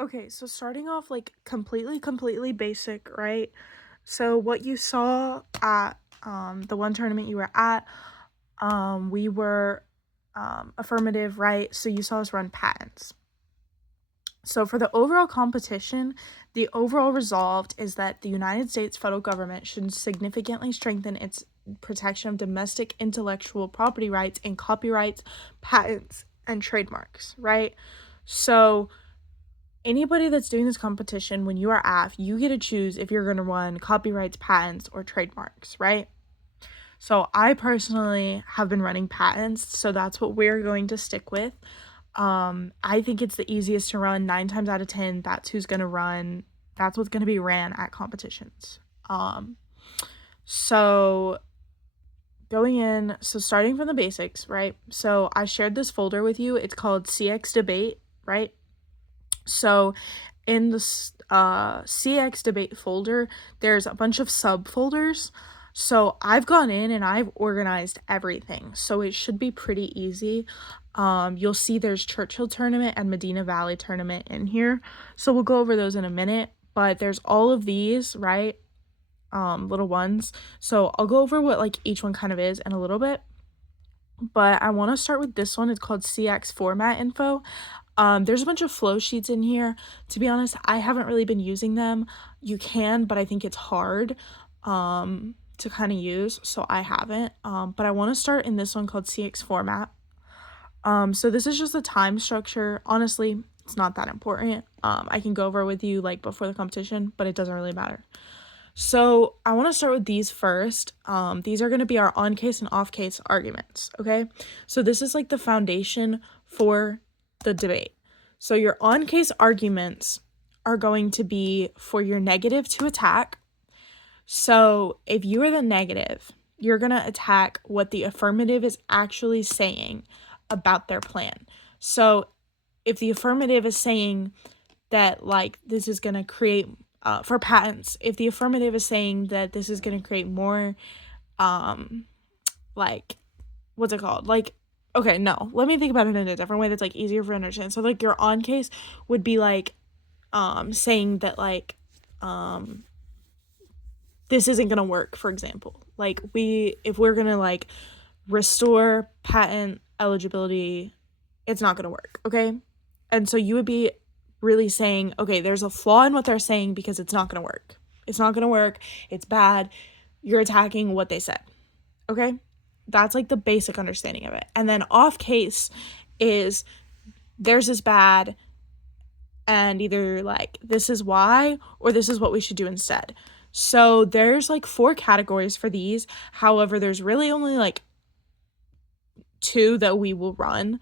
Okay, so starting off like completely basic, right? So what you saw at the one tournament you were at, we were affirmative, right? So you saw us run patents. So for the overall competition, the overall resolved is that the United States federal government should significantly strengthen its protection of domestic intellectual property rights and copyrights, patents, and trademarks, right? So anybody that's doing this competition, when you are AF, you get to choose if you're going to run copyrights, patents, or trademarks, right? So I personally have been running patents, so that's what we're going to stick with. I think it's the easiest to run 9 times out of 10. That's what's going to be ran at competitions. So going in, so starting from the basics, right? So I shared this folder with you. It's called CX Debate, right? So in the CX Debate folder, there's a bunch of subfolders. So I've gone in and I've organized everything. So it should be pretty easy. You'll see there's Churchill Tournament and Medina Valley Tournament in here. So we'll go over those in a minute. But there's all of these, right? Little ones. So I'll go over what like each one kind of is in a little bit. But I want to start with this one. It's called CX Format Info. There's a bunch of flow sheets in here. To be honest, I haven't really been using them. You can, but I think it's hard to kind of use, so I haven't. But I want to start in this one called CX Format. So this is just a time structure. Honestly, it's not that important. I can go over with you like before the competition, but it doesn't really matter. So I want to start with these first. These are going to be our on case and off case arguments, okay? So this is like the foundation for the debate. So your on case arguments are going to be for your negative to attack. So if you are the negative, you're going to attack what the affirmative is actually saying about their plan. So if the affirmative is saying that like this is going to create for patents, if the affirmative is saying that this is going to create more like what's it called, like, okay, no, let me think about it in a different way that's like easier for understand. So like your on case would be like saying that like this isn't gonna work, for example. Like if we're gonna like restore patent eligibility, it's not gonna work, okay? And so you would be really saying, okay, there's a flaw in what they're saying because it's not gonna work. It's not gonna work. It's bad. You're attacking what they said, okay? That's like the basic understanding of it. And then off case is theirs is bad and either like this is why or this is what we should do instead. So there's like 4 categories for these. However, there's really only like 2 that we will run.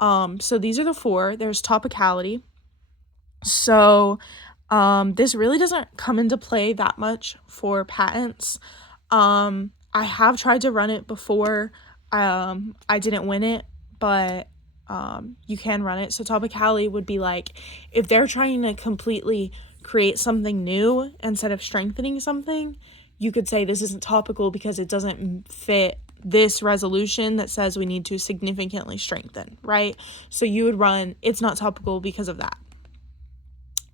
So these are the 4. There's topicality. So this really doesn't come into play that much for patents. I have tried to run it before. I didn't win it, but you can run it. So topicality would be like if they're trying to completely create something new instead of strengthening something, you could say this isn't topical because it doesn't fit this resolution that says we need to significantly strengthen, right? So you would run it's not topical because of that.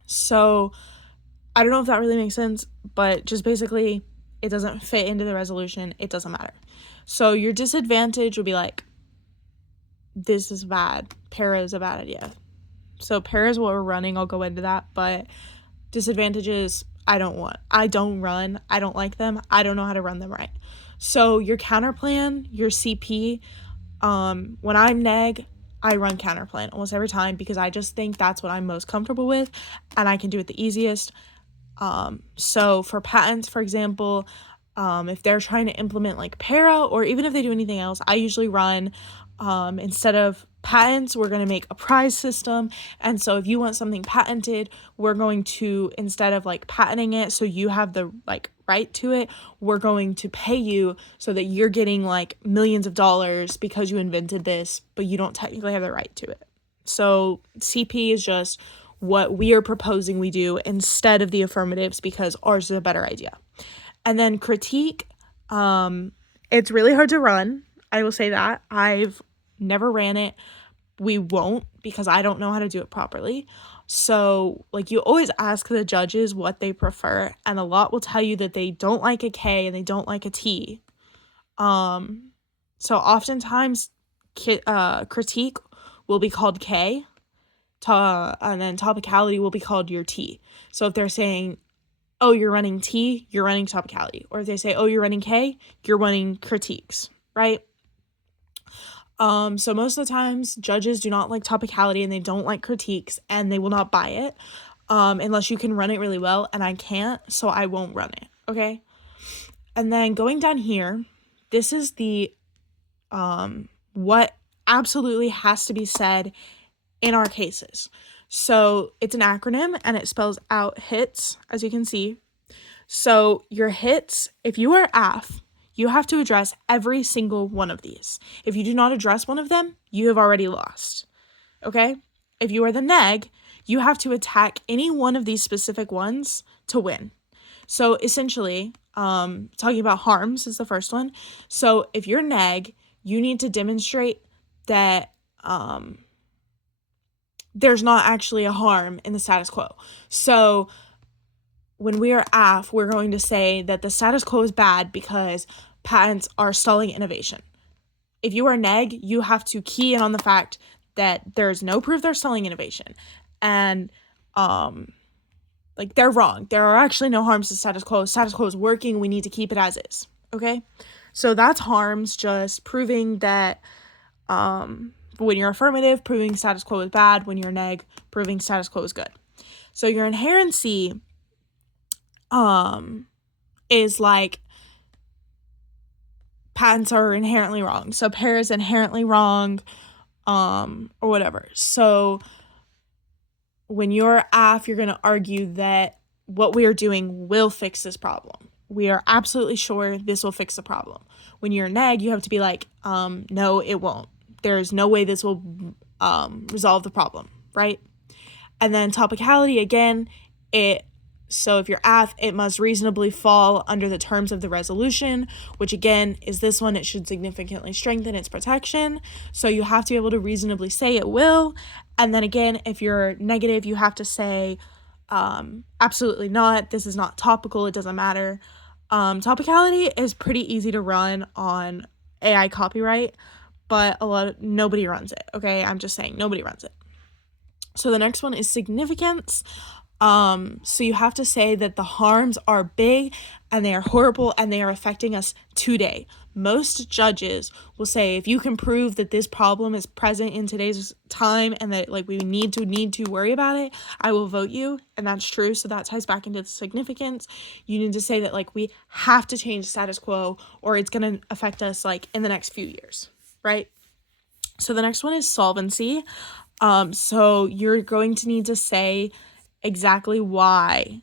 So I don't know if that really makes sense, but just basically it doesn't fit into the resolution. It doesn't matter. So your disadvantage would be like, this is bad. Para is a bad idea. So para is what we're running. I'll go into that. But disadvantages, I don't run. I don't like them. I don't know how to run them right. So your counter plan, your CP, when I'm neg, I run counter plan almost every time because I just think that's what I'm most comfortable with and I can do it the easiest. So for patents, for example, if they're trying to implement like para or even if they do anything else, I usually run instead of patents, we're going to make a prize system. And so if you want something patented, we're going to, instead of like patenting it so you have the like right to it, we're going to pay you so that you're getting like millions of dollars because you invented this, but you don't technically have the right to it. So CP is just what we are proposing we do instead of the affirmatives because ours is a better idea. And then critique, it's really hard to run. I will say that. I've never ran it. We won't because I don't know how to do it properly. So, like, you always ask the judges what they prefer, and a lot will tell you that they don't like a K and they don't like a T. So oftentimes critique will be called K, and then topicality will be called your T. So if they're saying, oh, you're running T, you're running topicality. Or if they say, oh, you're running K, you're running critiques, right? So most of the times judges do not like topicality and they don't like critiques and they will not buy it unless you can run it really well, and I can't, so I won't run it, okay? And then going down here, this is the what absolutely has to be said in our cases. So it's an acronym and it spells out HITS, as you can see. So your HITS, if you are AF, you have to address every single one of these. If you do not address one of them, you have already lost, okay? If you are the neg, you have to attack any one of these specific ones to win. So essentially, talking about harms is the first one. So if you're neg, you need to demonstrate that there's not actually a harm in the status quo. So when we are AF, we're going to say that the status quo is bad because patents are stalling innovation. If you are neg, you have to key in on the fact that there's no proof they're stalling innovation. And like, they're wrong. There are actually no harms to status quo. Status quo is working. We need to keep it as is. Okay? So that's harms, just proving that when you're affirmative, proving status quo is bad. When you're neg, proving status quo is good. So your inherency is like patents are inherently wrong. So pair is inherently wrong, or whatever. So when you're AF, you're going to argue that what we are doing will fix this problem. We are absolutely sure this will fix the problem. When you're neg, you have to be like, no, it won't. There's no way this will resolve the problem, right? And then topicality, again, so if you're AF, it must reasonably fall under the terms of the resolution, which again is this one. It should significantly strengthen its protection. So you have to be able to reasonably say it will. And then again, if you're negative, you have to say absolutely not. This is not topical. It doesn't matter. Topicality is pretty easy to run on AI copyright, but nobody runs it. Okay, I'm just saying nobody runs it. So the next one is significance. So you have to say that the harms are big and they are horrible and they are affecting us today. Most judges will say, if you can prove that this problem is present in today's time and that like we need to worry about it, I will vote you. And that's true. So that ties back into the significance. You need to say that like we have to change status quo or it's going to affect us like in the next few years, right? So the next one is solvency. So you're going to need to say exactly why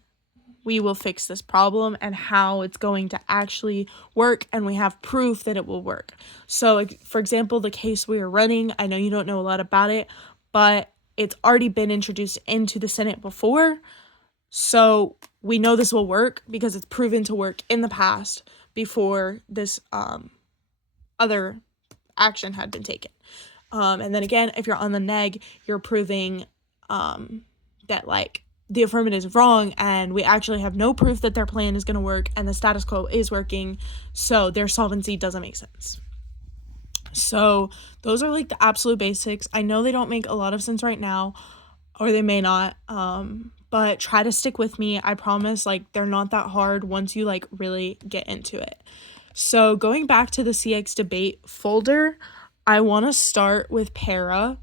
we will fix this problem and how it's going to actually work, and we have proof that it will work. So for example, the case we are running, I know you don't know a lot about it, but it's already been introduced into the Senate before, so we know this will work because it's proven to work in the past before this other action had been taken. And then again, if you're on the neg, you're proving that like the affirmative is wrong and we actually have no proof that their plan is going to work and the status quo is working, so their solvency doesn't make sense. So those are like the absolute basics. I know they don't make a lot of sense right now, or they may not, but try to stick with me. I promise, like, they're not that hard once you like really get into it. So going back to the CX debate folder, I want to start with para.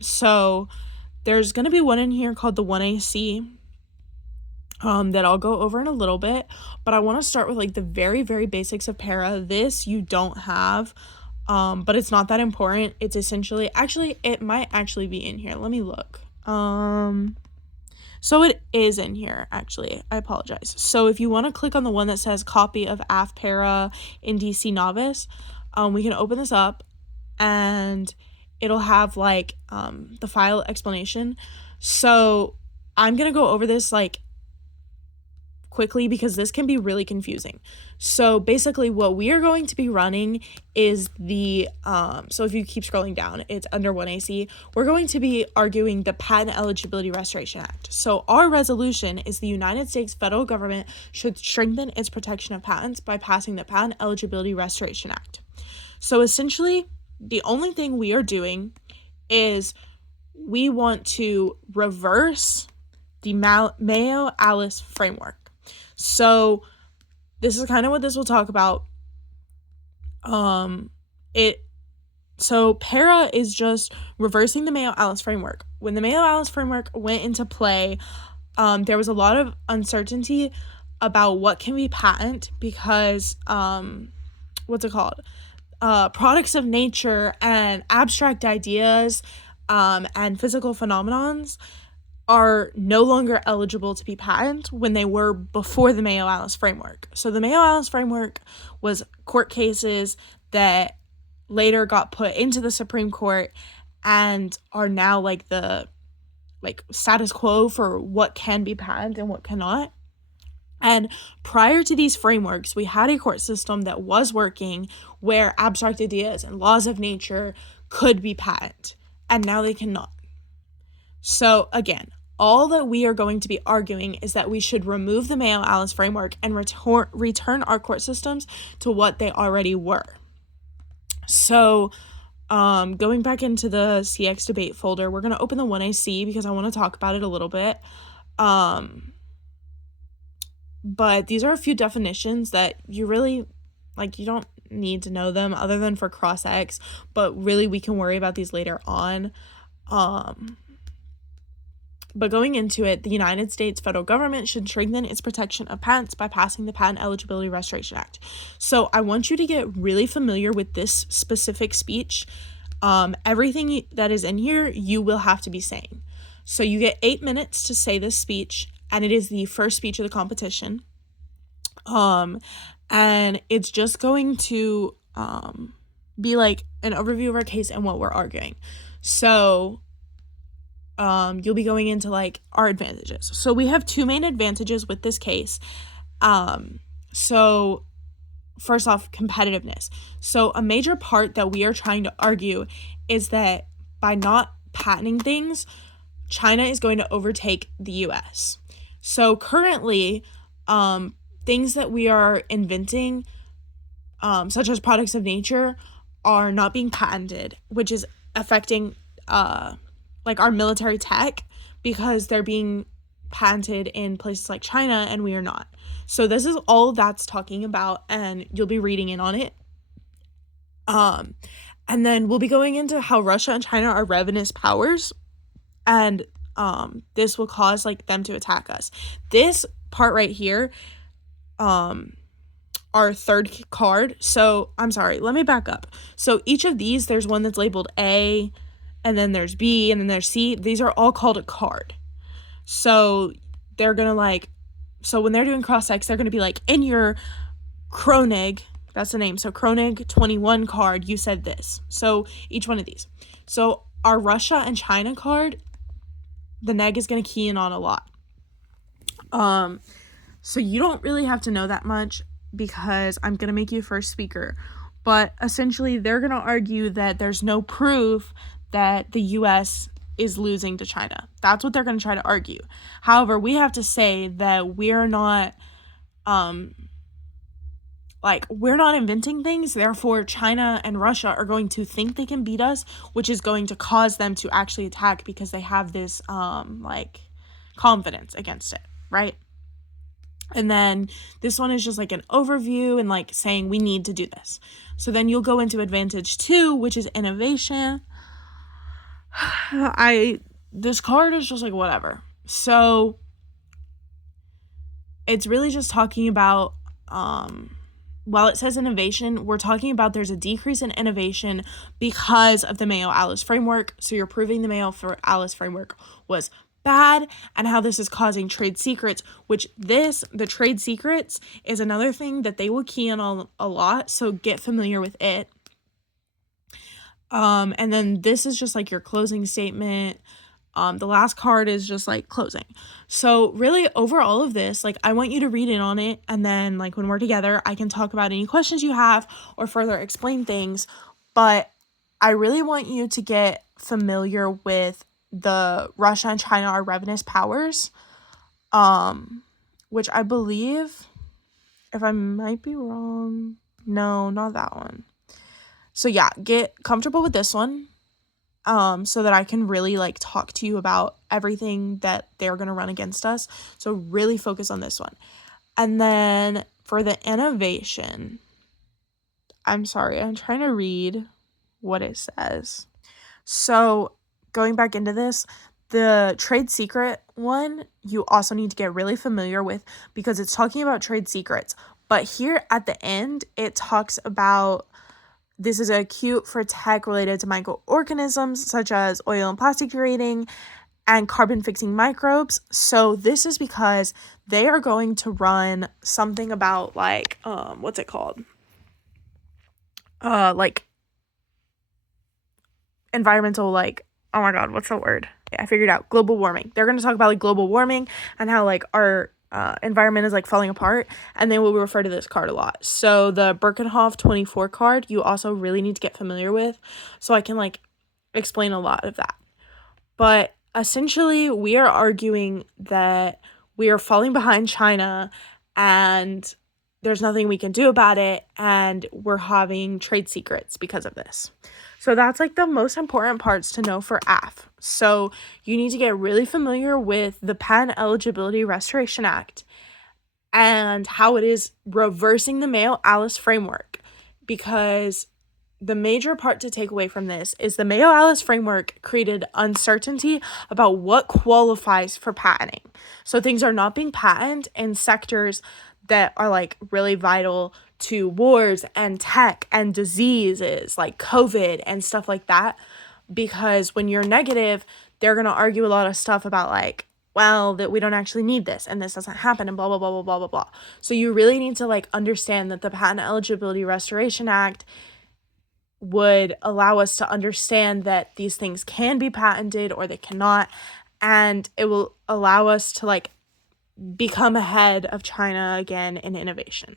So there's going to be one in here called the 1AC that I'll go over in a little bit, but I want to start with like the very, very basics of para. This you don't have, but it's not that important. It's essentially, actually, it might actually be in here. Let me look. So it is in here, actually. I apologize. So if you want to click on the one that says copy of AF para in DC Novice, we can open this up and it'll have like the file explanation. So I'm gonna go over this like quickly because this can be really confusing. So basically what we are going to be running is the, so if you keep scrolling down, it's under 1AC. We're going to be arguing the Patent Eligibility Restoration Act. So our resolution is the United States federal government should strengthen its protection of patents by passing the Patent Eligibility Restoration Act. So essentially, the only thing we are doing is we want to reverse the Mayo-Alice framework. So this is kind of what this will talk about. So PARA is just reversing the Mayo-Alice framework. When the Mayo-Alice framework went into play, there was a lot of uncertainty about what can be patent because, products of nature and abstract ideas and physical phenomenons are no longer eligible to be patent when they were before the Mayo-Alice framework. So the Mayo-Alice framework was court cases that later got put into the Supreme Court and are now like the status quo for what can be patent and what cannot. And prior to these frameworks, we had a court system that was working where abstract ideas and laws of nature could be patent, and now they cannot. So again, all that we are going to be arguing is that we should remove the Mayo-Alice framework and return our court systems to what they already were. So going back into the CX debate folder, we're going to open the 1AC because I want to talk about it a little bit. But these are a few definitions that you really, you don't need to know them other than for cross-X, but really we can worry about these later on. But going into it, the United States federal government should strengthen its protection of patents by passing the Patent Eligibility Restoration Act. So I want you to get really familiar with this specific speech. Everything that is in here, you will have to be saying. So you get 8 minutes to say this speech, and it is the first speech of the competition. And it's just going to be like an overview of our case and what we're arguing. So you'll be going into our advantages. So we have two main advantages with this case. So first off, competitiveness. So a major part that we are trying to argue is that by not patenting things, China is going to overtake the US. So currently, things that we are inventing, such as products of nature, are not being patented, which is affecting our military tech because they're being patented in places like China and we are not. So this is all that's talking about, and you'll be reading in on it. And then we'll be going into how Russia and China are ravenous powers, and this will cause them to attack us. This part right here, our third card. So I'm sorry, let me back up. So each of these, there's one that's labeled A, and then there's B, and then there's C. These are all called a card. So they're gonna so when they're doing cross-X, they're gonna be in your Kronig, that's the name. So Kronig 21 card, you said this. So each one of these. So our Russia and China card, the neg is gonna key in on a lot. So you don't really have to know that much because I'm gonna make you first speaker. But essentially, they're gonna argue that there's no proof that the US is losing to China. That's what they're going to try to argue. However, we have to say that we're not inventing things. Therefore, China and Russia are going to think they can beat us, which is going to cause them to actually attack because they have this confidence against it, right? And then this one is just an overview and saying we need to do this. So then you'll go into advantage 2, which is innovation. This card is just whatever. So it's really just talking about, while it says innovation, we're talking about there's a decrease in innovation because of the Mayo-Alice framework. So you're proving the Mayo-Alice framework was bad and how this is causing trade secrets, which the trade secrets is another thing that they will key in on a lot. So get familiar with it. And then this is just your closing statement. The last card is just like closing. So really over all of this, like I want you to read in on it, and then like when we're together, I can talk about any questions you have or further explain things. But I really want you to get familiar with the Russia and China are revenous powers, which I believe, if I might be wrong, no, not that one. So yeah, get comfortable with this one, so that I can really like talk to you about everything that they're going to run against us. So really focus on this one. And then for the innovation, I'm sorry, I'm trying to read what it says. So going back into this, the trade secret one, you also need to get really familiar with because it's talking about trade secrets. But here at the end, it talks about this is acute for tech related to microorganisms such as oil and plastic degrading and carbon fixing microbes. So this is because they are going to run something about like what's it called? Like environmental, like, oh my god, what's the word? I figured out. Global warming. They're going to talk about like global warming and how like our environment is like falling apart, and they will refer to this card a lot. So the Birkenhoff 24 card, you also really need to get familiar with, so I can like explain a lot of that. But essentially, we are arguing that we are falling behind China and there's nothing we can do about it, and we're having trade secrets because of this. So that's like the most important parts to know for AF. So you need to get really familiar with the Patent Eligibility Restoration Act and how it is reversing the Mayo-Alice framework, because the major part to take away from this is the Mayo-Alice framework created uncertainty about what qualifies for patenting. So things are not being patented in sectors that are like really vital to wars and tech and diseases like COVID and stuff like that. Because when you're negative, they're going to argue a lot of stuff about like, well, that we don't actually need this and this doesn't happen and blah, blah, blah, blah, blah, blah, blah. So you really need to like understand that the Patent Eligibility Restoration Act would allow us to understand that these things can be patented or they cannot, and it will allow us to like become ahead of China again in innovation.